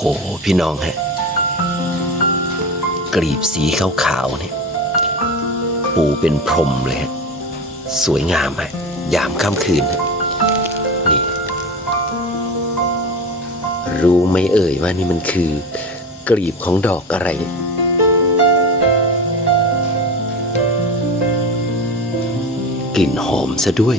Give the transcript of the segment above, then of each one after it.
โหพี่น้องฮะกลีบสีขาวๆเนี่ยปูเป็นพรมเลยฮะสวยงามฮะยามค่ำคืนฮะนี่ รู้ไหมเอ่ยว่านี่มันคือ กลีบของดอกอะไร กลิ่นหอมซะด้วย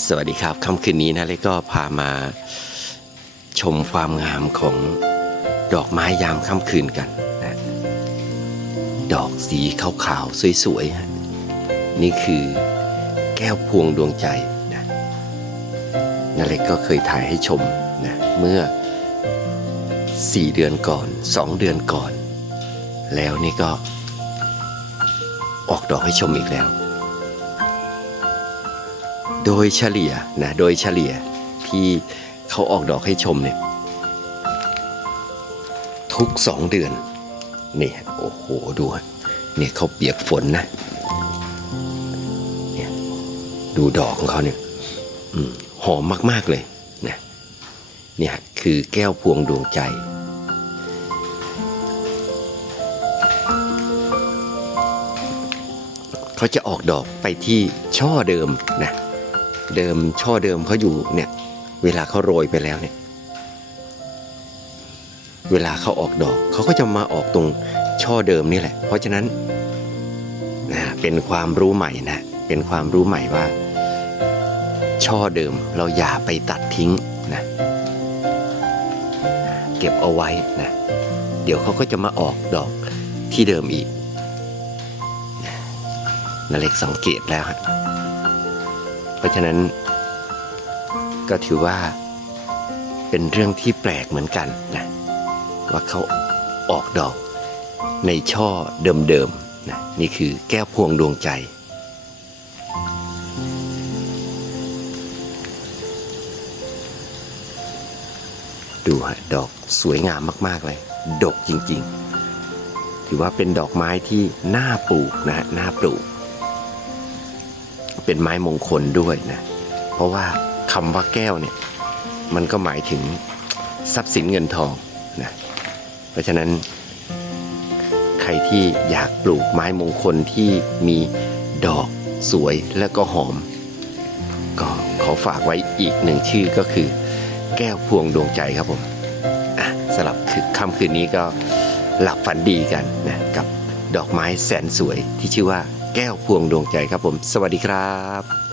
สวัสดีครับค่ำคืนนี้นะเล็กก็พามาชมความงามของดอกไม้ยามค่ำคืนกันนะดอกสีขาวๆสวยๆฮะนี่คือแก้วพวงดวงใจนะนาเล็กก็เคยถ่ายให้ชมนะเมื่อ 4 เดือนก่อน 2 เดือนก่อน แล้วนี่ก็ออกดอกให้ชมอีกแล้ว โดยเฉลี่ยนะโดยเฉลี่ยที่เขาออกดอกให้ชมเนี่ยทุกสองเดือนนี่โอ้โหดูฮะเนี่ยเขาเปียกฝนนะเนี่ยดูดอกของเขาเนี่ยอมหอมมาก ๆ เลยนะเนี่ยคือแก้วพวงดวงใจ เขาจะออกดอกไปที่ช่อเดิมนะ เดิมช่อเดิมเขาอยู่เนี่ย เวลาเขาโรยไปแล้วเนี่ย เวลาเขาออกดอกเขาก็จะมาออกตรงช่อเดิมนี่แหละ เพราะฉะนั้นนะเป็นความรู้ใหม่นะเป็นความรู้ใหม่ว่า ช่อเดิมเราอย่าไปตัดทิ้งนะเก็บเอาไว้นะเดี๋ยวเขาก็จะมาออกดอกที่เดิมอีกนาเล็กสังเกตแล้วฮะ เพราะฉะนั้นก็ถือว่าเป็นเรื่องที่แปลกเหมือนกันนะว่าเขาออกดอกในช่อเดิมๆนะนี่คือแก้วพวงดวงใจ ดูฮะดอกสวยงามมากๆเลย ดกจริงๆ ถือว่าเป็นดอกไม้ที่น่าปลูกนะฮะน่าปลูก เป็นไม้มงคลด้วยนะ เพราะว่าคำว่าแก้วเนี่ย มันก็หมายถึงทรัพย์สินเงินทองนะ เพราะฉะนั้น ใครที่อยากปลูกไม้มงคลที่มีดอกสวยและก็หอม ก็ขอฝากไว้อีกหนึ่งชื่อก็คือ แก้วพวงดวงใจครับผมอะสำหรับคือค่ำคืนนี้ก็หลับฝันดีกันนะกับดอกไม้แสนสวยที่ชื่อว่า แก้วพวงดวงใจครับผม สวัสดีครับ